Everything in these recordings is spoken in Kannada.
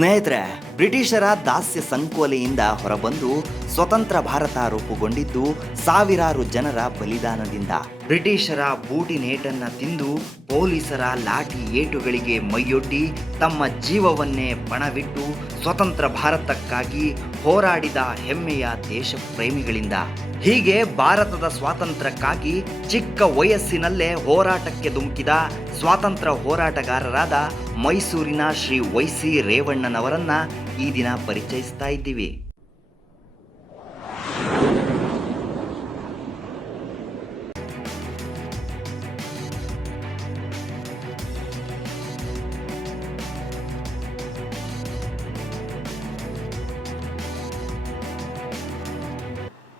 ಸ್ನೇಹಿತರೆ, ಬ್ರಿಟಿಷರ ದಾಸ್ಯ ಸಂಕೋಲೆಯಿಂದ ಹೊರಬಂದು ಸ್ವತಂತ್ರ ಭಾರತ ರೂಪುಗೊಂಡಿದ್ದು ಸಾವಿರಾರು ಜನರ ಬಲಿದಾನದಿಂದ. ಬ್ರಿಟಿಷರ ಬೂಟಿನೇಟನ್ನ ತಿಂದು ಪೊಲೀಸರ ಲಾಠಿ ಏಟುಗಳಿಗೆ ಮೈಯೊಡ್ಡಿ ತಮ್ಮ ಜೀವವನ್ನೇ ಪಣವಿಟ್ಟು ಸ್ವತಂತ್ರ ಭಾರತಕ್ಕಾಗಿ ಹೋರಾಡಿದ ಹೆಮ್ಮೆಯ ದೇಶ ಪ್ರೇಮಿಗಳಿಂದ. ಹೀಗೆ ಭಾರತದ ಸ್ವಾತಂತ್ರ್ಯಕ್ಕಾಗಿ ಚಿಕ್ಕ ವಯಸ್ಸಿನಲ್ಲೇ ಹೋರಾಟಕ್ಕೆ ಧುಮುಕಿದ ಸ್ವಾತಂತ್ರ್ಯ ಹೋರಾಟಗಾರರಾದ ಮೈಸೂರಿನ ಶ್ರೀ ವೈ.ಸಿ. ರೇವಣ್ಣನವರನ್ನ ಈ ದಿನ ಪರಿಚಯಿಸ್ತಾ ಇದ್ದೀವಿ.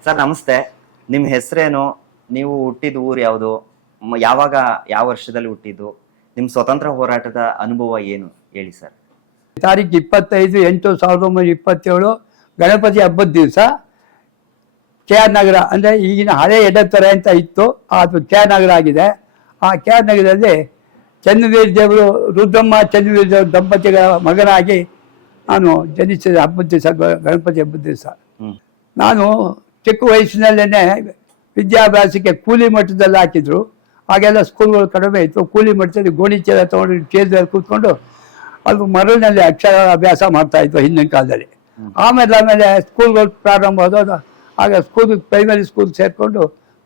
ಸರ್ ನಮಸ್ತೆ, ನಿಮ್ಮ ಹೆಸರೇನು, ನೀವು ಹುಟ್ಟಿದ ಊರು ಯಾವುದು, ಯಾವಾಗ ಯಾವ ವರ್ಷದಲ್ಲಿ ಹುಟ್ಟಿದ್ದು, ನಿಮ್ಮ ಸ್ವತಂತ್ರ ಹೋರಾಟದ ಅನುಭವ ಏನು ಹೇಳಿ ಸರ್. ತಾರೀಕು 25/8/1927 ಗಣಪತಿ ಹಬ್ಬದ ದಿವಸ KR ನಗರ ಅಂದರೆ ಈಗಿನ ಹಳೆ ಎಡತ್ತರ ಅಂತ ಇತ್ತು, ಅದು KR ನಗರ ಆಗಿದೆ. ಆ KR ನಗರದಲ್ಲಿ ಚನ್ನವೀರ ದೇವರು, ರುದ್ರಮ್ಮ ಚನ್ನವೀರ ದೇವರು ದಂಪತಿಗಳ ಮಗನಾಗಿ ನಾನು ಜನಿಸಿದ ಹಬ್ಬದ ದಿವಸ, ಗಣಪತಿ ಹಬ್ಬದ ದಿವಸ. ನಾನು ಚಿಕ್ಕ ವಯಸ್ಸಿನಲ್ಲೇ ವಿದ್ಯಾಭ್ಯಾಸಕ್ಕೆ ಕೂಲಿ ಮಟ್ಟದಲ್ಲಿ ಹಾಕಿದ್ರು. ಆಗೆಲ್ಲ ಸ್ಕೂಲ್ಗಳು ಕಡಿಮೆ ಇತ್ತು. ಕೂಲಿ ಮಟ್ಟದಲ್ಲಿ ಗೋಣಿ ಚೀಲ ತೊಗೊಂಡು ಚೇರ್ದಲ್ಲಿ ಕೂತ್ಕೊಂಡು ಅದು ಮರಳಿನಲ್ಲಿ ಅಕ್ಷರ ಅಭ್ಯಾಸ ಮಾಡ್ತಾಯಿತ್ತು ಹಿಂದಿನ ಕಾಲದಲ್ಲಿ. ಆಮೇಲೆ ಸ್ಕೂಲ್ಗಳು ಪ್ರಾರಂಭ ಆದವು. ಆಗ ಸ್ಕೂಲ್, ಪ್ರೈಮರಿ ಸ್ಕೂಲ್ ಸೇರಿಕೊಂಡು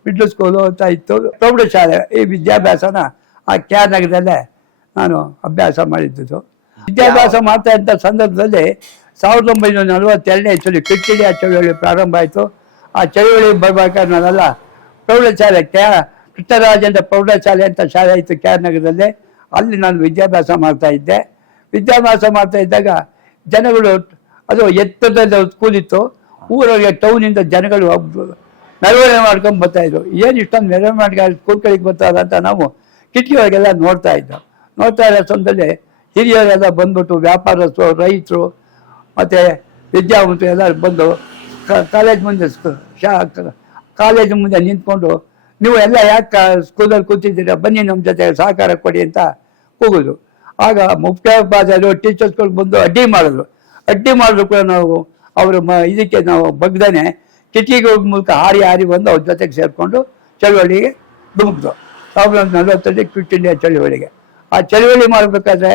ಮಿಡ್ಲ್ ಸ್ಕೂಲು ಅಂತ ಇತ್ತು. ಪ್ರೌಢಶಾಲೆ ಈ ವಿದ್ಯಾಭ್ಯಾಸನ ಆ KR ನಗರದಲ್ಲೇ ನಾನು ಅಭ್ಯಾಸ ಮಾಡಿದ್ದು. ವಿದ್ಯಾಭ್ಯಾಸ ಮಾಡ್ತಾ ಇದ್ದ ಸಂದರ್ಭದಲ್ಲಿ 1942ನೇ ಇಸವಿ ಕ್ವಿಟ್ ಇಂಡಿಯಾ ಚಳವಳಿ ಪ್ರಾರಂಭ ಆಯಿತು. ಆ ಚಳವಳಿ ಬರ್ಬೇಕಾದ್ರೆ ನಾನೆಲ್ಲ ಪ್ರೌಢಶಾಲೆ, ಕೃಷ್ಣರಾಜೇಂದ್ರ ಪ್ರೌಢಶಾಲೆ ಅಂತ ಶಾಲೆ ಇತ್ತು KR ನಗರದಲ್ಲಿ. ಅಲ್ಲಿ ನಾನು ವಿದ್ಯಾಭ್ಯಾಸ ಮಾಡ್ತಾ ಇದ್ದೆ. ವಿದ್ಯಾಭ್ಯಾಸ ಮಾಡ್ತಾ ಇದ್ದಾಗ ಜನಗಳು, ಅದು ಎತ್ತರದ ಸ್ಕೂಲ್ ಇತ್ತು, ಊರಿಗೆ ಟೌನಿಂದ ಜನಗಳು ಮೆರವಣಿಗೆ ಮಾಡ್ಕೊಂಡು ಬರ್ತಾಯಿದ್ರು. ಏನು ಇಷ್ಟೊಂದು ಮೆರವಣಿಗೆ ಮಾಡಿ ಸ್ಕೂಲ್ ಕಡೆಗೆ ಬರ್ತಾರೆ ಅಂತ ನಾವು ಕಿಟಕಿಯೊಳಗೆಲ್ಲ ನೋಡ್ತಾ ಇದ್ದೋ. ನೋಡ್ತಾ ಇರೋ ಸಮಯದಲ್ಲಿ ಹಿರಿಯರೆಲ್ಲ ಬಂದ್ಬಿಟ್ಟು, ವ್ಯಾಪಾರಸ್ಥರು, ರೈತರು ಮತ್ತು ವಿದ್ಯಾವಂತರು ಎಲ್ಲ ಬಂದು ಕಾಲೇಜ್ ಮುಂದೆ, ಕಾಲೇಜ್ ಮುಂದೆ ನಿಂತ್ಕೊಂಡು, ನೀವು ಎಲ್ಲ ಯಾಕೆ ಸ್ಕೂಲಲ್ಲಿ ಕೂತಿದ್ದೀರಾ, ಬನ್ನಿ ನಮ್ಮ ಜೊತೆ ಸಹಕಾರ ಕೊಡಿ ಅಂತ ಕೂಗುದು. ಆಗ ಮುಖ್ಯೋಪಾಧ್ಯಾಯರು, ಟೀಚರ್ಸ್ಗಳು ಬಂದು ಅಡ್ಡಿ ಮಾಡಿದ್ರು ಕೂಡ ನಾವು ಅವರು ಇದಕ್ಕೆ ನಾವು ಬಗ್ದಾನೆ ಕಿಟಕಿಗಳ ಮೂಲಕ ಹಾರಿ ಬಂದು ಅವ್ರ ಜೊತೆಗೆ ಸೇರಿಕೊಂಡು ಚಳವಳಿಗೆ ಧುಮುಕ್ತು. 1940 ಕ್ವಿಟ್ ಇಂಡಿಯಾ ಚಳವಳಿಗೆ. ಆ ಚಳವಳಿ ಮಾಡಬೇಕಾದ್ರೆ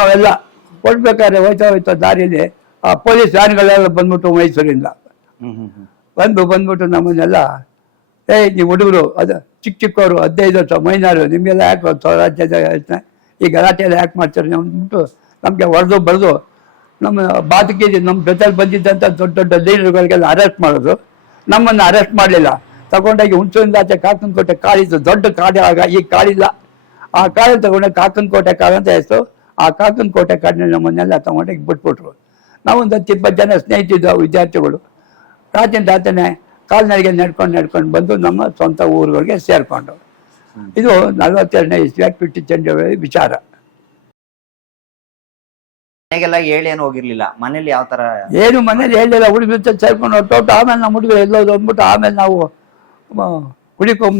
ನಾವೆಲ್ಲ ಹೊರಡ್ಬೇಕಾದ್ರೆ ಹೋಯ್ತಾ ದಾರಿಯಲ್ಲಿ ಆ ಪೊಲೀಸ್ ವ್ಯಾನ್ಗಳೆಲ್ಲ ಬಂದ್ಬಿಟ್ಟು ಮೈಸೂರಿಂದ ಬಂದ್ಬಿಟ್ಟು ನಮ್ಮನ್ನೆಲ್ಲ, ನೀವು ಹುಡುಗರು, ಅದು ಚಿಕ್ಕವರು 15 ವರ್ಷ ಮೈನಾರು, ನಿಮಗೆಲ್ಲ ಯಾಕೆ ಸ್ವರಾಜ್ಯದ ಈ ಗಲಾಟೆ ಎಲ್ಲ ಯಾಕೆ ಮಾಡ್ತಾರೆ ಅಂದ್ಬಿಟ್ಟು ನಮಗೆ ಹೊಡೆದು ಬರೆದು ನಮ್ಮ ಬಾತುಕಿ ನಮ್ಮ ಜೊತೆಲಿ ಬಂದಿದ್ದಂಥ ದೊಡ್ಡ ಲೀಡರ್ಗಳಿಗೆಲ್ಲ ಅರೆಸ್ಟ್ ಮಾಡೋದು. ನಮ್ಮನ್ನು ಅರೆಸ್ಟ್ ಮಾಡಲಿಲ್ಲ. ತಗೊಂಡೋಗಿ ಹುಣಸೂರಿಂದ ಆಚೆ ಕಾಕನಕೋಟೆ ಕಾಡಿದ್ದು, ದೊಡ್ಡ ಕಾಡು. ಆಗ ಈಗ ಕಾಡಿಲ್ಲ. ಆ ಕಾಡಲ್ಲಿ ತಗೊಂಡೋಗಿ ಕಾಕನಕೋಟೆ ಕಾಡು ಅಂತ ಹೆಸರು. ಆ ಕಾಕನಕೋಟೆ ಕಾಡಿನಲ್ಲಿ ನಮ್ಮನ್ನೆಲ್ಲ ತಗೊಂಡೋಗಿ ಬಿಟ್ಬಿಟ್ರು. ನಾವೊಂದು 10-20 ಜನ ಸ್ನೇಹಿತಿದ್ದವು ವಿದ್ಯಾರ್ಥಿಗಳು. ರಾತ್ರಿ ಕಾಲ್ನಡಿಗೆ ನಡ್ಕೊಂಡು ಬಂದು ನಮ್ಮ ಸ್ವಂತ ಊರುಗಳಿಗೆ ಸೇರಿಕೊಂಡು. ಇದು 42ನೇ ಇಸ್ವಿಯ ಕ್ವಿಟ್ ಚಳವಳಿ ವಿಚಾರ. ಮನೆಗೆಲ್ಲ ಹೇಳೇನು ಹೋಗಿರ್ಲಿಲ್ಲ, ಮನೇಲಿ ಯಾವ ತರ ಏನು ಮನೇಲಿ ಹೇಳಿಲ್ಲ. ಹುಡುಗ ಸೇರ್ಕೊಂಡು ಹೊರಟು ಆಮೇಲೆ ನಮ್ಮ ಹುಡುಗರು ಎಲ್ಲೋದು ಅಂದ್ಬಿಟ್ಟು ಆಮೇಲೆ ನಾವು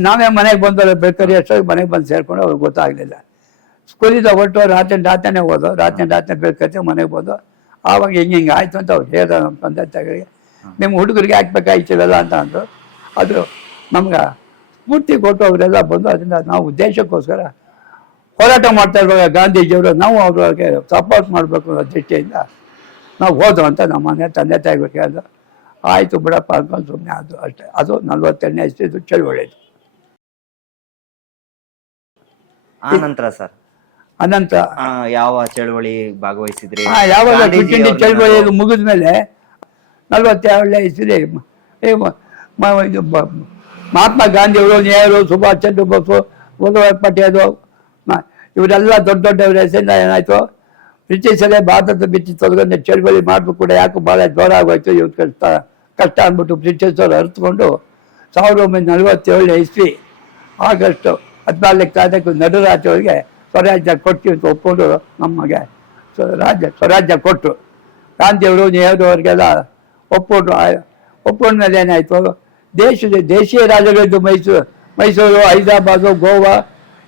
ನಾವೇ ಮನೆಗೆ ಬಂದವರು ಬೇಕಾದ್ರೆ ಎಷ್ಟೊಂದು ಮನೆಗೆ ಬಂದು ಸೇರ್ಕೊಂಡು ಅವ್ರಿಗೆ ಗೊತ್ತಾಗಲಿಲ್ಲ. ಸ್ಕೂಲಿಂದ ಹೊರಟು ರಾತ್ರಿನೇ ಹೋದೋ, ರಾತ್ರಿ ಬೇಕಾದ್ರೆ ಮನೆಗೆ ಬಂದು ಆವಾಗ ಹಿಂಗೆ ಆಯಿತು ಅಂತ ಅವ್ರು ಹೇಳಿದ ನಮ್ಮ ತಂದೆ ತಾಯಿಗಳಿಗೆ. ನಿಮ್ಮ ಹುಡುಗರಿಗೆ ಹಾಕ್ಬೇಕಾಯ್ತಿರಲ್ಲ ಅಂತ ಅಂದರು. ಅದು ನಮ್ಗೆ ಸ್ಫೂರ್ತಿ ಕೊಟ್ಟು ಅವರೆಲ್ಲ ಬಂದು ಅದರಿಂದ ನಾವು ದೇಶಕ್ಕೋಸ್ಕರ ಹೋರಾಟ ಮಾಡ್ತಾ ಇರುವಾಗ ಗಾಂಧೀಜಿಯವರು ನಾವು ಅವ್ರಿಗೆ ಸಪೋರ್ಟ್ ಮಾಡಬೇಕು ಅನ್ನೋ ದೃಷ್ಟಿಯಿಂದ ನಾವು ಹೋದೋ ಅಂತ ನಮ್ಮ ಮನೆ ತಂದೆ ತಾಯಿಗಳು ಕೇಳಿದ್ರು. ಆಯಿತು ಬಿಡಪ್ಪ ಅಂದ್ಕೊಂಡು ಸುಮ್ಮನೆ ಅದು ಅಷ್ಟೇ. ಅದು 42ನೇ ಇಸ್ವಿದು ಚಳವಳಿ. ಆನಂತರ ಸರ್, ಅನಂತರ ಯಾವ ಚಳವಳಿ ಭಾಗವಹಿಸಿದ್ರಿ? ಯಾವಾಗ ಕ್ವಿಟ್ ಇಂಡಿಯಾ ಚಳವಳಿ ಮುಗಿದ ಮೇಲೆ 42ನೇ ಇಸ್ವಿಲಿ ಮಹಾತ್ಮ ಗಾಂಧಿಯವರು, ನೆಹರು, ಸುಭಾಷ್ ಚಂದ್ರ ಬೋಸು, ವಲ್ಲಭಾಯ್ ಪಟೇಲ್ ಇವರೆಲ್ಲ ದೊಡ್ಡವ್ರ ಹೆಸರಿಂದ ಏನಾಯಿತು, ಬ್ರಿಟಿಷರೇ ಭಾರತದ ಬಿಟ್ಟು ತೊಲಗಂಡು ಚಳವಳಿ ಮಾಡಿದ್ರು ಕೂಡ ಯಾಕೆ ಭಾಳ ಜೋರಾಗೋಯ್ತು, ಇವ್ರು ಕಷ್ಟ ಅಂದ್ಬಿಟ್ಟು ಬ್ರಿಟಿಷರು ಅರಿತುಕೊಂಡು 1947ನೇ ಇಸ್ವಿ ಆಗಸ್ಟ್ 14ನೇ ತಾರೀಕು ನಡುರಾತ್ರಿವರೆಗೆ ಸ್ವರಾಜ್ಯ ಕೊಡ್ತೀವಿ ಅಂತ ಒಪ್ಕೊಂಡು ನಮಗೆ ಸ್ವರಾಜ್ಯ ಕೊಟ್ಟರು. ಗಾಂಧಿಯವರು, ನೆಹರು ಅವರಿಗೆಲ್ಲ ಒಪ್ಕೊಂಡ್ಮೇಲೆ ಏನಾಯಿತು, ದೇಶೀಯ ರಾಜ್ಯಗಳಿದ್ದು ಮೈಸೂರು, ಹೈದರಾಬಾದು, ಗೋವಾ,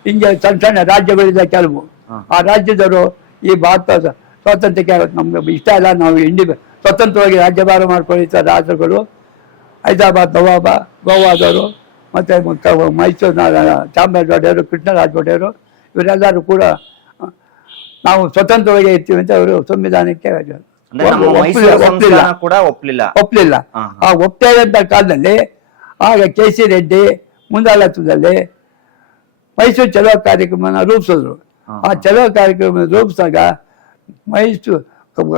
ಹಿಂಗೆ ಸಣ್ಣ ಸಣ್ಣ ರಾಜ್ಯಗಳಿದೆ ಕೆಲವು. ಆ ರಾಜ್ಯದವರು ಈ ಭಾರತ ಸ್ವಾತಂತ್ರ್ಯಕ್ಕೆ ನಮ್ಗೆ ಇಷ್ಟ ಇಲ್ಲ, ನಾವು ಸ್ವತಂತ್ರವಾಗಿ ರಾಜ್ಯಭಾರ ಮಾಡ್ಕೊಂಡಿದ್ದ ರಾಜರುಗಳು ಹೈದರಾಬಾದ್ ನವಾಬ, ಗೋವಾದವರು, ಮತ್ತು ಮೈಸೂರಿನ ಚಾಮರಾಜ ಒಡೆಯರು, ಕೃಷ್ಣರಾಜ ಒಡೆಯರು, ಇವರೆಲ್ಲರೂ ಕೂಡ ನಾವು ಸ್ವತಂತ್ರವಾಗಿ ಇರ್ತೀವಿ ಅಂತ ಅವರು ಸಂವಿಧಾನಕ್ಕೆ ಅಂದ್ರೆ ನಮ್ಮ ಮೈಸೂರು ಸಂಸ್ಥಾನ ಕೂಡ ಒಪ್ಲಿಲ್ಲ. ಆ ಒಪ್ತಾ ಇದ್ದಂಥ ಕಾಲದಲ್ಲಿ ಆಗ KC ರೆಡ್ಡಿ ಮುಂದಾಳತ್ವದಲ್ಲಿ ಮೈಸೂರು ಚಲೋ ಕಾರ್ಯಕ್ರಮನ ರೂಪಿಸಿದ್ರು. ಆ ಚಲೋ ಕಾರ್ಯಕ್ರಮ ರೂಪಿಸಿದಾಗ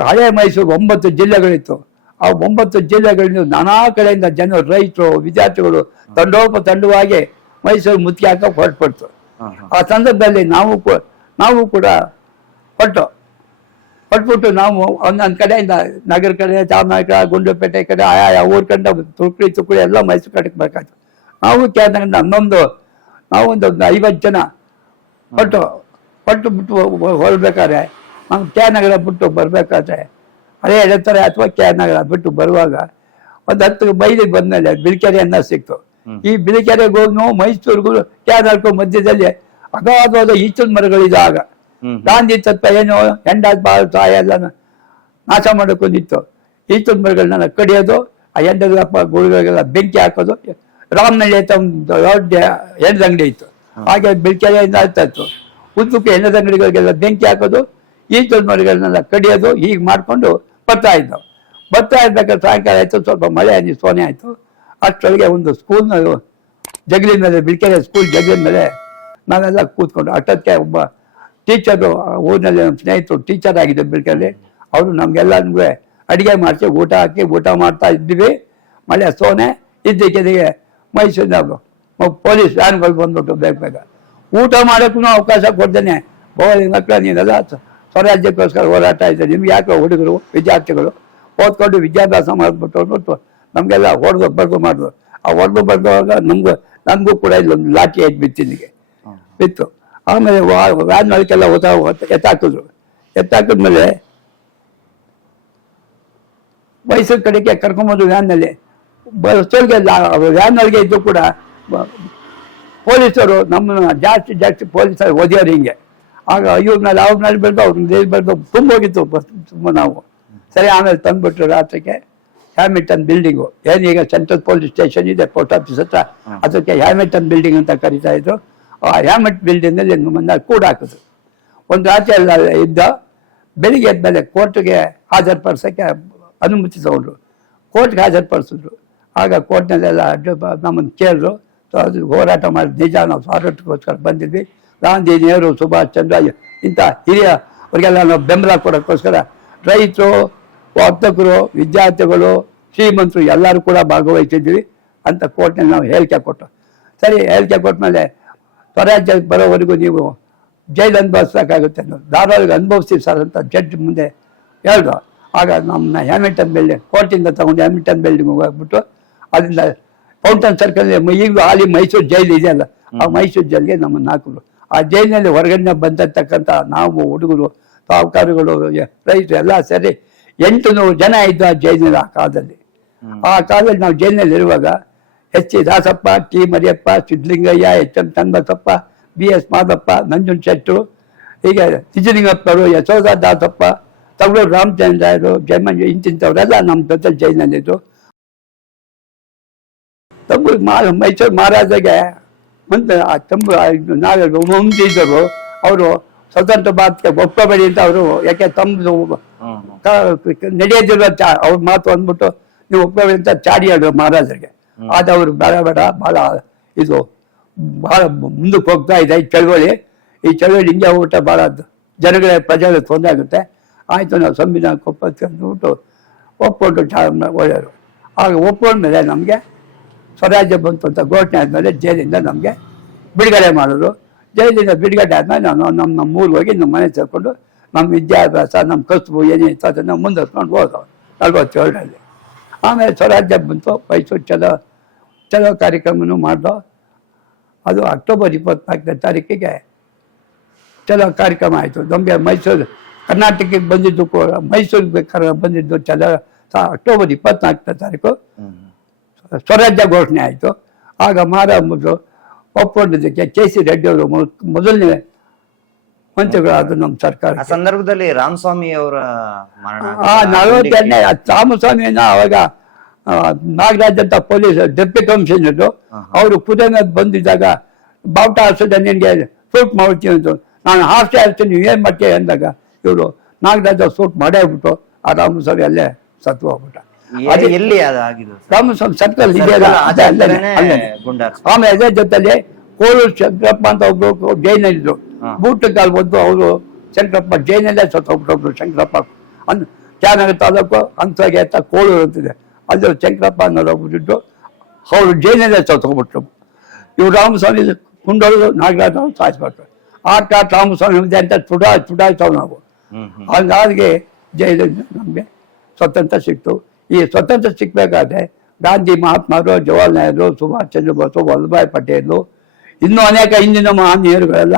ಹಳೆ ಮೈಸೂರು 9 ಜಿಲ್ಲೆಗಳಿತ್ತು. ಆ 9 ಜಿಲ್ಲೆಗಳಿಂದ ನಾನಾ ಕಡೆಯಿಂದ ಜನರು, ರೈತರು, ವಿದ್ಯಾರ್ಥಿಗಳು ತಂಡೋಪತಂಡವಾಗಿ ಮೈಸೂರು ಮುತ್ತಿಗೆ ಹಾಕಕ್ಕೆ ಹೊರಟ್ಬಿಡ್ತು. ಆ ಸಂದರ್ಭದಲ್ಲಿ ನಾವು ಕೂಡ ಹೊಟ್ಬಿಟ್ಟು ನಾವು ಒಂದೊಂದು ಕಡೆಯಿಂದ ನಗರ ಕಡೆ, ಚಾಮರಾಜ, ಗುಂಡ್ಲುಪೇಟೆ ಕಡೆ, ಆಯಾ ಊರ ಕಂಡ ತುಕಡಿ ಎಲ್ಲ ಮೈಸೂರು ಕಡೆಗೆ ಬೇಕಾಯ್ತು. ನಾವು ಕೇಳಿದಾಗ ನಾವೊಂದು 50 ಜನ ಹೊಟ್ಟು ಬಿಟ್ಟು ಹೊರಬೇಕಾದ್ರೆ ನಾವು ನಗರ ಬಿಟ್ಟು ಬರಬೇಕಾದ್ರೆ ಹಳೆ ಎಡತಾರೆ ಅಥವಾ ನಗರ ಬಿಟ್ಟು ಬರುವಾಗ ಒಂದು 10 ಮೈಲಿಗೆ ಬಂದ್ಮೇಲೆ ಬಿಳಿಕೆರೆ ಅನ್ನ ಸಿಕ್ತು. ಈ ಬಿಳಿಕೆರೆಗೆ ಹೋಗಿ ನಾವು ಮೈಸೂರಿಗೂ ನಗರಕ್ಕೂ ಮಧ್ಯದಲ್ಲಿ ಅಗಾಧವಾದ ಈಚಲ್ ಮರಗಳಿದಾಗ ಗಾಂಧಿ ತತ್ವ ಏನು ಹೆಂಡಾದ ಬಾಳ ತಾಯ ಎಲ್ಲ ನಾಶ ಮಾಡೋಕೊಂಡಿತ್ತು. ಈಚಲ್ ಮರಗಳನ್ನ ಕಡಿಯೋದು, ಆ ಹೆಂಡದಪ್ಪ ಗುರುಗಳಿಗೆಲ್ಲ ಬೆಂಕಿ ಹಾಕೋದು. ರಾಮನಹಳ್ಳಿ ಅಂತ ಒಂದು ದೊಡ್ಡ ಎಣ್ಣದ ಅಂಗಡಿ ಇತ್ತು. ಹಾಗೆ ಬಿಳಿಕೆರೆಯಿಂದ ಆಗ್ತಾ ಇತ್ತು. ಉದ್ದಕ್ಕೆ ಎಣ್ಣದ ಅಂಗಡಿಗಳಿಗೆಲ್ಲ ಬೆಂಕಿ ಹಾಕೋದು, ಈಚಲ್ ಮರಗಳನ್ನೆಲ್ಲ ಕಡಿಯೋದು, ಹೀಗೆ ಮಾಡಿಕೊಂಡು ಬರ್ತಾ ಇರ್ಬೇಕಾದ್ರೆ ಸಾಯಂಕಾಲ ಆಯ್ತು, ಸ್ವಲ್ಪ ಮಳೆ ಸೋನೆ ಆಯ್ತು. ಅಷ್ಟರೊಳಗೆ ಒಂದು ಸ್ಕೂಲ್ನ ಜಗಲಿನ ಮೇಲೆ, ಬಿಳಿಕೆರೆ ಸ್ಕೂಲ್ ಜಗಲಿನ ಮೇಲೆ ನಾವೆಲ್ಲ ಕೂತ್ಕೊಂಡು ಅಷ್ಟೊತ್ತಿಗೆ ಒಬ್ಬ ಟೀಚರು, ಊರಿನಲ್ಲಿ ನಮ್ಮ ಸ್ನೇಹಿತರು ಟೀಚರ್ ಆಗಿದೆ ಬಿಳಿಕೆರೆಯಲ್ಲಿ, ಅವರು ನಮ್ಗೆಲ್ಲರಿಗೂ ಅಡುಗೆ ಮಾಡಿಸಿ ಊಟ ಮಾಡ್ತಾ ಇದ್ವಿ. ಮಳೆ ಸೋನೆ ಇದ್ದಕ್ಕಿದ್ದಕ್ಕೆ ಮೈಸೂರಿನ ಪೊಲೀಸ್ ವ್ಯಾನ್ಗಳು ಬಂದ್ಬಿಟ್ಟು ಬೇಗ ಊಟ ಮಾಡೋಕ್ಕೂ ಅವಕಾಶ ಕೊಡ್ತೇನೆ. ಮಕ್ಕಳು ನೀವೆಲ್ಲ ಸ್ವರಾಜ್ಯಕ್ಕೋಸ್ಕರ ಹೋರಾಟ ಇದೆ, ನಿಮ್ಗೆ ಯಾಕೆ ಹುಡುಗರು ವಿದ್ಯಾರ್ಥಿಗಳು ಓದ್ಕೊಂಡು ವಿದ್ಯಾಭ್ಯಾಸ ಮಾಡಿಬಿಟ್ಟು ಅಂದ್ಬಿಟ್ಟು ನಮಗೆಲ್ಲ ಹೊಡೆದು ಮಾಡಿದ್ರು. ಆ ಹೊಡೆದು ಬರೆದುವಾಗ ನಮಗೂ ಕೂಡ ಇಲ್ಲೊಂದು ಲಾಠಿ ಎದ್ದು ಬಿತ್ತು. ಆಮೇಲೆ ವ್ಯಾನ್ ಒಳಗೆಲ್ಲ ಎತ್ತಾಕಿದ್ಮೇಲೆ ಮೈಸೂರು ಕಡೆಗೆ ಕರ್ಕೊಂಬಂದು ವ್ಯಾನ್ನಲ್ಲಿ ಬಸ್ಸೊಳಗೆ ವ್ಯಾನ್ ಒಳಗೆ ಇದ್ದು ಕೂಡ ಪೊಲೀಸರು ನಮ್ಮನ್ನ ಜಾಸ್ತಿ ಪೊಲೀಸರು ಓದಿಯೋರು ಹಿಂಗೆ. ಆಗ ಇವ್ರನ್ನಲ್ಲಿ ಅವ್ರನ್ನಲ್ಲಿ ಬೆಳೆದು ತುಂಬೋಗಿತ್ತು ತುಂಬ ನಾವು. ಸರಿ, ಆಮೇಲೆ ತಂದ್ಬಿಟ್ರು ರಾತ್ರಿಗೆ ಹ್ಯಾಮಿಲ್ಟನ್ ಬಿಲ್ಡಿಂಗು, ಏನೀಗ ಸೆಂಟ್ರಲ್ ಪೊಲೀಸ್ ಸ್ಟೇಷನ್ ಇದೆ ಪೋಸ್ಟ್ ಆಫೀಸ್ ಹತ್ರ, ಅದಕ್ಕೆ ಹ್ಯಾಮಿಲ್ಟನ್ ಬಿಲ್ಡಿಂಗ್ ಅಂತ ಕರೀತಾ ಇದ್ರು. ಆ ಹ್ಯಾಮಿಲ್ಟನ್ ಬಿಲ್ಡಿಂಗಲ್ಲಿ ನಮ್ಮನ್ನ ಕೂಡ ಹಾಕಿದ್ರು. ಒಂದು ರಾತ್ರಿ ಎಲ್ಲ ಇದ್ದ. ಬೆಳಿಗ್ಗೆ ಎದ್ಮೇಲೆ ಕೋರ್ಟ್ಗೆ ಹಾಜರುಪಡಿಸೋಕ್ಕೆ ಅನುಮತಿ ತಗೊಂಡ್ರು. ಕೋರ್ಟ್ಗೆ ಹಾಜರುಪಡಿಸಿದ್ರು. ಆಗ ಕೋರ್ಟ್ನಲ್ಲೆಲ್ಲ ನಮ್ಮನ್ನು ಕೇಳಿದ್ರು. ಸೊ ಅದು ಹೋರಾಟ ಮಾಡಿ ನಿಜ, ನಾವು ಸ್ವಾತಂತ್ರ್ಯಕ್ಕೋಸ್ಕರ ಬಂದಿದ್ವಿ. ಗಾಂಧಿ, ನೆಹರು, ಸುಭಾಷ್ ಚಂದ್ರ ಇಂಥ ಹಿರಿಯವರಿಗೆಲ್ಲ ನಾವು ಬೆಂಬಲ ಕೊಡೋಕ್ಕೋಸ್ಕರ ರೈತರು, ವರ್ತಕರು, ವಿದ್ಯಾರ್ಥಿಗಳು, ಶ್ರೀಮಂತರು ಎಲ್ಲರೂ ಕೂಡ ಭಾಗವಹಿಸಿದ್ವಿ ಅಂತ ಕೋರ್ಟ್ನಲ್ಲಿ ನಾವು ಹೇಳಿಕೆ ಕೊಟ್ಟು. ಸರಿ, ಹೇಳಿಕೆ ಕೊಟ್ಟಮೇಲೆ ಸ್ವರಾಜ್ಯಕ್ಕೆ ಬರೋವರೆಗೂ ನೀವು ಜೈಲು ಅನುಭವಿಸ್ಬೇಕಾಗುತ್ತೆ, ಧಾರಾವಾಹಿಗೆ ಅನುಭವಿಸ್ತೀವಿ ಸರ್ ಅಂತ ಜಡ್ಜ್ ಮುಂದೆ ಹೇಳಿದ್ರು. ಆಗ ನಮ್ಮನ್ನ ಹ್ಯಾಮಿಲ್ಟನ್ ಬಿಲ್ಡಿಂಗ್, ಕೋರ್ಟಿಂದ ತಗೊಂಡು ಹ್ಯಾಮಿಲ್ಟನ್ ಬಿಲ್ಡಿಂಗ್ ಹೋಗ್ಬಿಟ್ಟು ಅಲ್ಲಿಂದ ಫೌಂಟನ್ ಸರ್ಕಲ್, ಈಗಲೂ ಹಾಲಿ ಮೈಸೂರು ಜೈಲು ಇದೆಯಲ್ಲ, ಆ ಮೈಸೂರು ಜೈಲಿಗೆ ನಮ್ಮನ್ನು ಹಾಕಿದ್ರು. ಆ ಜೈಲಿನಲ್ಲಿ ಹೊರಗಡೆ ಬಂದಿರ್ತಕ್ಕಂಥ ನಾವು ಹುಡುಗರು, ಸಾಹುಕಾರಗಳು, ರೈತರು ಎಲ್ಲ ಸೇರಿ 800 ಜನ ಇದ್ದು ಆ ಜೈಲಿನಲ್ಲಿ. ಆ ಕಾಲದಲ್ಲಿ ನಾವು ಜೈಲಿನಲ್ಲಿ ಇರುವಾಗ H C Dasappa, T Mariyappa, Siddalingaiah, H M. Channabasappa, BS Madappa, Nanjunda ಶೆಟ್ಟರು, ಹೀಗೆ ನಿಜಲಿಂಗಪ್ಪರು, ಯಶೋಧ ದಾಸಪ್ಪ, ತಗಳೂರು ರಾಮಚಂದ್ರಾಯರು, ಜಯಮಂಜು, ಇಂತಿಂಥವರೆಲ್ಲ ನಮ್ಮ ಜೊತೆ ಜೈಲಿನಲ್ಲಿದ್ದು. ಮೈಸೂರು ಮಹಾರಾಜಗೆ ನಾವೇ ಇದ್ದರು. ಅವರು ಸ್ವತಂತ್ರ ಭಾರತಕ್ಕೆ ಒಪ್ಪಬೇಡಿ ಅಂತ ಅವರು, ಯಾಕೆ ತಮ್ಮದು ನಡೆಯೋದಿಲ್ಲ ಅವ್ರ ಮಾತು ಅಂದ್ಬಿಟ್ಟು ನೀವು ಒಪ್ಪಬೇಡಿ ಅಂತ ಚಾಡಿ ಹೇಳಿದ್ರು ಮಹಾರಾಜರಿಗೆ. ಆದ ಅವರು ಬೇಡ ಬಹಳ ಇದು ಬಹಳ ಮುಂದಕ್ಕೆ ಹೋಗ್ತಾ ಇದೆ ಈ ಚಳವಳಿ ಹಿಂಗೆ ಹೋಗ್ಬಿಟ್ರೆ ಬಹಳ ಪ್ರಜೆಗಳಿಗೆ ತೊಂದರೆ ಆಗುತ್ತೆ. ಆಯಿತು, ನಾವು ಸಂವಿಧಾನಕ್ಕೆ ಒಪ್ಪಿಟ್ಟು ಒಳ್ಳೆಯವರು. ಆಗ ಒಪ್ಕೊಂಡ್ಮೇಲೆ ನಮಗೆ ಸ್ವರಾಜ್ಯ ಬಂತು ಅಂತ ಘೋಷಣೆ ಆದಮೇಲೆ ಜೈಲಿಂದ ನಮಗೆ ಬಿಡುಗಡೆ ಮಾಡಿದ್ರು. ಜೈಲಿಂದ ಬಿಡುಗಡೆ ಆದಮೇಲೆ ನಾವು ನಮ್ಮ ಊರಿಗೆ ಹೋಗಿ ನಮ್ಮ ಮನೆ ಸೇರಿಕೊಂಡು ನಮ್ಮ ವಿದ್ಯಾಭ್ಯಾಸ, ನಮ್ಮ ಕಸುಬು ಏನಿತ್ತು ಅದನ್ನು ಮುಂದುವರ್ಸ್ಕೊಂಡು ಹೋದವು 47ರಲ್ಲಿ. ಆಮೇಲೆ ಸ್ವರಾಜ್ಯ ಬಂತು. ಮೈಸೂರು ಚಲೋ ಕಾರ್ಯಕ್ರಮನೂ ಮಾಡ್ದೋ. ಅದು ಅಕ್ಟೋಬರ್ 24ನೇ ತಾರೀಕಿಗೆ ಚಲೋ ಕಾರ್ಯಕ್ರಮ ಆಯಿತು. ನಮಗೆ ಮೈಸೂರು ಕರ್ನಾಟಕಕ್ಕೆ ಬಂದಿದ್ದು ಮೈಸೂರಿಗೆ ಬಂದಿದ್ದು ಅಕ್ಟೋಬರ್ 24ನೇ ತಾರೀಕು ಸ್ವರಾಜ್ಯ ಘೋಷಣೆ ಆಯಿತು. ಆಗ ಮಹಾರಾಜರು ಒಪ್ಕೊಂಡಿದ್ದಕ್ಕೆ KC ರೆಡ್ಡಿ ಅವರು ಮೊದಲನೇ ಮಂತ್ರಿಗಳಾದ್ರು ನಮ್ಮ ಸರ್ಕಾರ. ಆ ಸಂದರ್ಭದಲ್ಲಿ ರಾಮಸ್ವಾಮಿ ಅವರ ಮರಣ 42ನೇ ರಾಮಸ್ವಾಮಿಯನ್ನ ಅವಾಗ ನಾಗರಾಜ್ ಅಂತ ಪೊಲೀಸ್ ಡೆಪ್ಟಿ ಕಮಿಷನರ್ ಅವರು ಕುದುರೆ ಮೇಲೆ ಬಂದಿದ್ದಾಗ ಬಾವುಟ ಹಾರಿಸಿದ ನಿನ್ಗೆ ಸೂಟ್ ಮಾಡ್ತೀನಿ ಅಂತ, ನಾನು ಹಾರಿಸಿ ಹಾರಿಸ್ತೀನಿ ನೀವು ಏನ್ ಮಾಡ್ತೀವಿ ಅಂದಾಗ ಇವರು ನಾಗರಾಜ ಸೂಟ್ ಮಾಡೇ ಬಿಟ್ಟು ಆ ರಾಮಸ್ವಾಮಿ ಅಲ್ಲೇ ಸತ್ತು ಹೋಗ್ಬಿಟ್ಟ. ಎಲ್ಲಿ ಅದಾಗಿದ್ದು? ರಾಮಸ್ವಾಮಿ ಸರ್ಕಲ್ ಇದೆಯಲ್ಲ ಆಮೇಲೆ ಅದೇ ಜೊತೆಲಿ ಕೋಳೂರು ಶಂಕರಪ್ಪ ಅಂತ ಒಬ್ರು ಜೈನಲ್ಲಿದ್ರು, ಬೂಟ ಕಾಲ್ ಬಂದು ಅವರು ಶಂಕರಪ್ಪ ಜೈನಲ್ಲೇ ಸತ್ತೋಗ್ಬಿಟ್ಟೊಬ್ರು ಶಂಕರಪ್ಪ ಚಾನಗರ ತಾಲೂಕು ಅಂತಗೆ ಅಂತ ಕೋಳೂರು ಅಂತಿದೆ, ಅಲ್ಲಿ ಶಂಕರಪ್ಪ ಅನ್ನೋದೊಬ್ಬಿಟ್ಟು ಅವರು ಜೈನಲ್ಲೇ ಸತ್ತೋಗ್ಬಿಟ್ರು. ಇವ್ರು ರಾಮಸ್ವಾಮಿ ಕುಂಡೋರು ನಾಗರಾಜ್ ಸಾಯಿಸ್ಬಿಟ್ರು. ಆಟ ರಾಮಸ್ವಾಮಿ ಅಂತ ಚುಡಾಯಿಸ್ತವ್ ನಾವು. ಹಾಗಾಗಿ ನಮಗೆ ಸ್ವಾತಂತ್ರ್ಯ ಸಿಕ್ತು. ಈ ಸ್ವತಂತ್ರ ಸಿಕ್ಬೇಕಾದ್ರೆ ಗಾಂಧಿ, ಮಹಾತ್ಮರು, ಜವಾಹರ್ಲಾಲ್ ನೆಹರು, ಸುಭಾಷ್ ಚಂದ್ರ ಬೋಸ್, ವಲ್ಲಭಾಯ್ ಪಟೇಲು, ಇನ್ನೂ ಅನೇಕ ಹಿಂದಿನ ಮಹನೀಯರುಗಳೆಲ್ಲ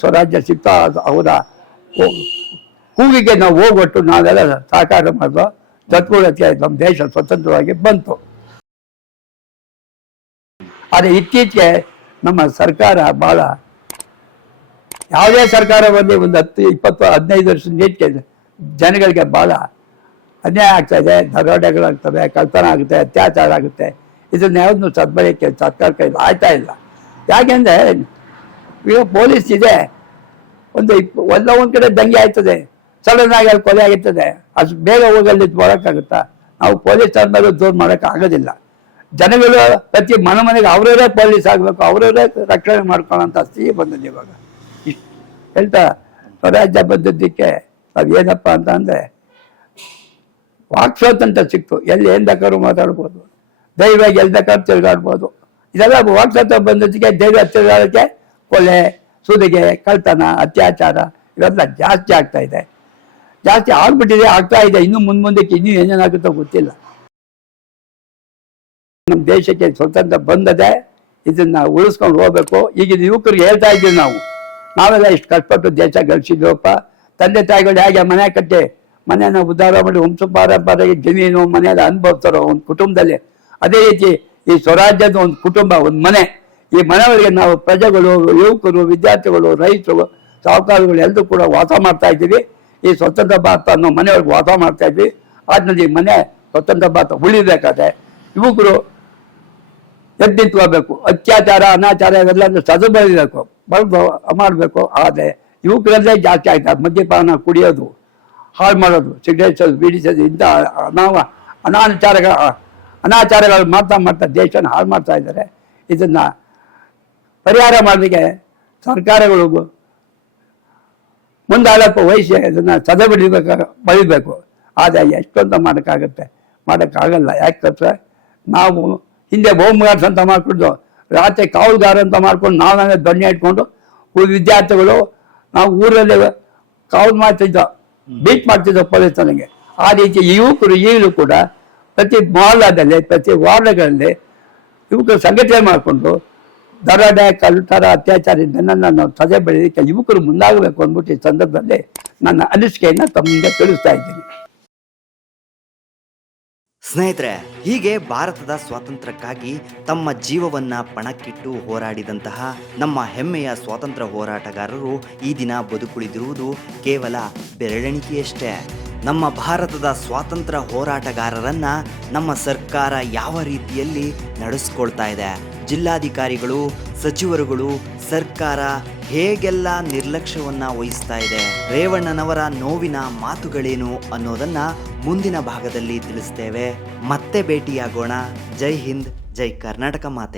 ಸ್ವರಾಜ್ಯ ಸಿಗ್ತಾ ಅವರ ಕೂಗಿಗೆ ನಾವು ಹೋಗ್ಬಿಟ್ಟು ನಾವೆಲ್ಲ ಸಹಕಾರ ಮಾಡಿದ್ವು. ತತ್ಪೂರ್ವಕ್ಕೆ ನಮ್ಮ ದೇಶ ಸ್ವತಂತ್ರವಾಗಿ ಬಂತು. ಆದರೆ ಇತ್ತೀಚೆಗೆ ನಮ್ಮ ಸರ್ಕಾರ ಬಹಳ, ಯಾವುದೇ ಸರ್ಕಾರ ಬಂದು ಒಂದು 10, 20, 15 ವರ್ಷ ನೀಟಿಗೆ ಜನಗಳಿಗೆ ಬಹಳ ಅನ್ಯಾಯ ಆಗ್ತಾ ಇದೆ, ದರೋಡೆಗಳಾಗ್ತವೆ, ಕಳ್ತನ ಆಗುತ್ತೆ, ಅತ್ಯಾಚಾರ ಆಗುತ್ತೆ. ಇದನ್ನ ಯಾವ್ದು ಸದ್ಬಳಕೆ ಸರ್ಕಾರ ಕೈಲಿ ಆಯ್ತಾ ಇಲ್ಲ. ಯಾಕೆಂದ್ರೆ ಈಗ ಪೊಲೀಸ್ ಇದೆ, ಒಂದ್ ಕಡೆ ದಂಗೆ ಆಯ್ತದೆ, ಸಡನ್ ಆಗಿ ಅಲ್ಲಿ ಕೊಲೆ ಆಗಿರ್ತದೆ, ಅಷ್ಟು ಬೇಗ ಹೋಗಲ್ಲಿ ಬರೋಕ್ಕಾಗುತ್ತಾ? ನಾವು ಪೊಲೀಸ್ ಮೇಲೆ ದೂರ ಮಾಡೋಕೆ ಆಗೋದಿಲ್ಲ. ಜನಗಳು ಪ್ರತಿ ಮನೆಗೆ ಅವರವರೇ ಪೊಲೀಸ್ ಆಗಬೇಕು, ಅವರವರೇ ರಕ್ಷಣೆ ಮಾಡ್ಕೊಳ್ಳೋಂಥ ಸ್ಥಿತಿ ಬಂದಿದೆ ಇವಾಗ. ಇಷ್ಟು ಹೇಳ್ತಾ ಸ್ವರಾಜ್ಯ ಬಂದಿದ್ದಕ್ಕೆ ನಾವೇನಪ್ಪ ಅಂತ ಅಂದ್ರೆ ವಾಕ್ ಸ್ವಾತಂತ್ರ್ಯ ಸಿಕ್ತು. ಎಲ್ಲಿ ಏನ್ ಬೇಕಾದ್ರೂ ಮಾತಾಡ್ಬೋದು, ಧೈರ್ಯವಾಗಿ ಎಲ್ಲಿ ಬೇಕಾದ್ರೂ ತಿರುಗಾಡ್ಬೋದು. ಇದೆಲ್ಲ ವಾಕ್ ಸ್ವಾತಂತ್ರ್ಯ ಬಂದಿದ್ದಕ್ಕೆ ಧೈರ್ಯ ತಿರುಗಾಡಕ್ಕೆ ಕೊಲೆ, ಸುಲಿಗೆ, ಕಳ್ತನ, ಅತ್ಯಾಚಾರ ಇವೆಲ್ಲ ಜಾಸ್ತಿ ಆಗ್ತಾ ಇದೆ. ಜಾಸ್ತಿ ಆಗ್ಬಿಟ್ಟಿದೆ, ಆಗ್ತಾ ಇದೆ. ಇನ್ನು ಮುಂದಕ್ಕೆ ಇನ್ನೂ ಏನೇನಾಗುತ್ತೋ ಗೊತ್ತಿಲ್ಲ. ನಮ್ಮ ದೇಶಕ್ಕೆ ಸ್ವತಂತ್ರ ಬಂದದೆ, ಇದನ್ನ ಉಳಿಸ್ಕೊಂಡು ಹೋಗ್ಬೇಕು. ಈಗಿನ ಯುವಕರಿಗೆ ಹೇಳ್ತಾ ಇದ್ದೀವಿ ನಾವೆಲ್ಲ ಇಷ್ಟು ಕಷ್ಟಪಟ್ಟು ದೇಶ ಗಳಿಸಿದ್ವಪ್ಪ. ತಂದೆ ತಾಯಿಗಳು ಹೇಗೆ ಮನೆ ಕಟ್ಟಿ ಮನೆಯನ್ನ ಉದ್ಧಾರ ಮಾಡಿ ವಂಶ ಪಾರಂಪರ್ಯ ಜಮೀನು ಮನೆಯಲ್ಲ ಅನುಭವಿಸ್ತಾರೋ ಒಂದು ಕುಟುಂಬದಲ್ಲಿ, ಅದೇ ರೀತಿ ಈ ಸ್ವರಾಜ್ಯದ ಒಂದು ಕುಟುಂಬ, ಒಂದು ಮನೆ. ಈ ಮನೆಯವರಿಗೆ ನಾವು ಪ್ರಜೆಗಳು, ಯುವಕರು, ವಿದ್ಯಾರ್ಥಿಗಳು, ರೈತರು, ಸಾಹುಕಾರಗಳು ಎಲ್ಲರೂ ಕೂಡ ವಾಸ ಮಾಡ್ತಾ ಇದ್ದೀವಿ. ಈ ಸ್ವತಂತ್ರ ಭಾರತ ಅನ್ನೋ ಮನೆಯೊಳಗೆ ವಾಸ ಮಾಡ್ತಾ ಇದ್ವಿ. ಆದ್ಮೇಲೆ ಈ ಮನೆ ಸ್ವತಂತ್ರ ಭಾರತ ಉಳಿಬೇಕಾದ್ರೆ ಯುವಕರು ಎದ್ದು ನಿಂತ್ಕೋಬೇಕು. ಅತ್ಯಾಚಾರ, ಅನಾಚಾರ ಇವೆಲ್ಲ ಸದಬಳಿಬೇಕು, ಮಾಡಬೇಕು. ಆದರೆ ಯುವಕರಲ್ಲೇ ಜಾಸ್ತಿ ಆಗ್ತದೆ. ಮದ್ಯಪಾನ ಕುಡಿಯೋದು, ಹಾಳು ಮಾಡೋದು, ಸಿಗರೇಟ್ ಬೀಡಿಸೋದು, ಇಂಥ ಅನಾಚಾರಗಳು ಮಾಡ್ತಾ ದೇಶನ ಹಾಳು ಮಾಡ್ತಾ ಇದ್ದಾರೆ. ಇದನ್ನ ಪರಿಹಾರ ಮಾಡಲಿಕ್ಕೆ ಸರ್ಕಾರಗಳು ಮುಂದಾಳಪ್ಪ ವಹಿಸಿ ಇದನ್ನ ಬಳಿಬೇಕು. ಆದರೆ ಎಷ್ಟೊಂತ ಮಾಡೋಕ್ಕಾಗಲ್ಲ. ಯಾಕಂದ್ರೆ ನಾವು ಹಿಂದೆ ಹೋಮ್ಗಾರ್ಡ್ಸ್ ಅಂತ ಮಾಡ್ಕೊಂಡು, ರಾತ್ರಿ ಕಾವಲುಗಾರ ಅಂತ ಮಾಡ್ಕೊಂಡು ನಾವೇ ದೊಣ್ಣೆ ಇಟ್ಕೊಂಡು ವಿದ್ಯಾರ್ಥಿಗಳು ನಾವು ಊರಲ್ಲಿ ಕಾವಲು ಮಾಡ್ತಿದ್ದೋ, ಬೀಟ್ ಮಾಡ್ತಿದ್ದೋ ಪೊಲೀಸ್ ನನಗೆ. ಆ ರೀತಿ ಯುವಕರು ಈಗಲೂ ಕೂಡ ಪ್ರತಿ ಮೊಹಲ್ಲಾದಲ್ಲಿ, ಪ್ರತಿ ವಾರ್ಡ್ಗಳಲ್ಲಿ ಯುವಕರು ಸಂಘಟನೆ ಮಾಡಿಕೊಂಡು ದರೋಡೆ, ಕಳ್ಳತನ, ಅತ್ಯಾಚಾರ ಇದನ್ನ ನಾವು ಸದೆ ಬೆಳೆಯಲಿಕ್ಕೆ ಯುವಕರು ಮುಂದಾಗಬೇಕು ಅಂದ್ಬಿಟ್ಟು ಈ ಸಂದರ್ಭದಲ್ಲಿ ನನ್ನ ಅನಿಸಿಕೆಯನ್ನು ತಮ್ಮ ಮುಂದೆ ತಿಳಿಸ್ತಾ ಇದ್ದೀನಿ. ಸ್ನೇಹಿತರೆ, ಹೀಗೆ ಭಾರತದ ಸ್ವಾತಂತ್ರ್ಯಕ್ಕಾಗಿ ತಮ್ಮ ಜೀವವನ್ನ ಪಣಕ್ಕಿಟ್ಟು ಹೋರಾಡಿದಂತಹ ನಮ್ಮ ಹೆಮ್ಮೆಯ ಸ್ವಾತಂತ್ರ್ಯ ಹೋರಾಟಗಾರರು ಈ ದಿನ ಬದುಕುಳಿದಿರುವುದು ಕೇವಲ ಬೆರಳೆಣಿಕೆಯಷ್ಟೇ. ನಮ್ಮ ಭಾರತದ ಸ್ವಾತಂತ್ರ್ಯ ಹೋರಾಟಗಾರರನ್ನ ನಮ್ಮ ಸರ್ಕಾರ ಯಾವ ರೀತಿಯಲ್ಲಿ ನಡೆಸ್ಕೊಳ್ತಾ ಇದೆ, ಜಿಲ್ಲಾಧಿಕಾರಿಗಳು, ಸಚಿವರುಗಳು, ಸರ್ಕಾರ ಹೇಗೆಲ್ಲ ನಿರ್ಲಕ್ಷ್ಯವನ್ನ ವಹಿಸ್ತಾ ಇದೆ, ರೇವಣ್ಣನವರ ನೋವಿನ ಮಾತುಗಳೇನು ಅನ್ನೋದನ್ನ ಮುಂದಿನ ಭಾಗದಲ್ಲಿ ತಿಳಿಸ್ತೇವೆ. ಮತ್ತೆ ಭೇಟಿಯಾಗೋಣ. ಜೈ ಹಿಂದ್, ಜೈ ಕರ್ನಾಟಕ ಮಾತೆ.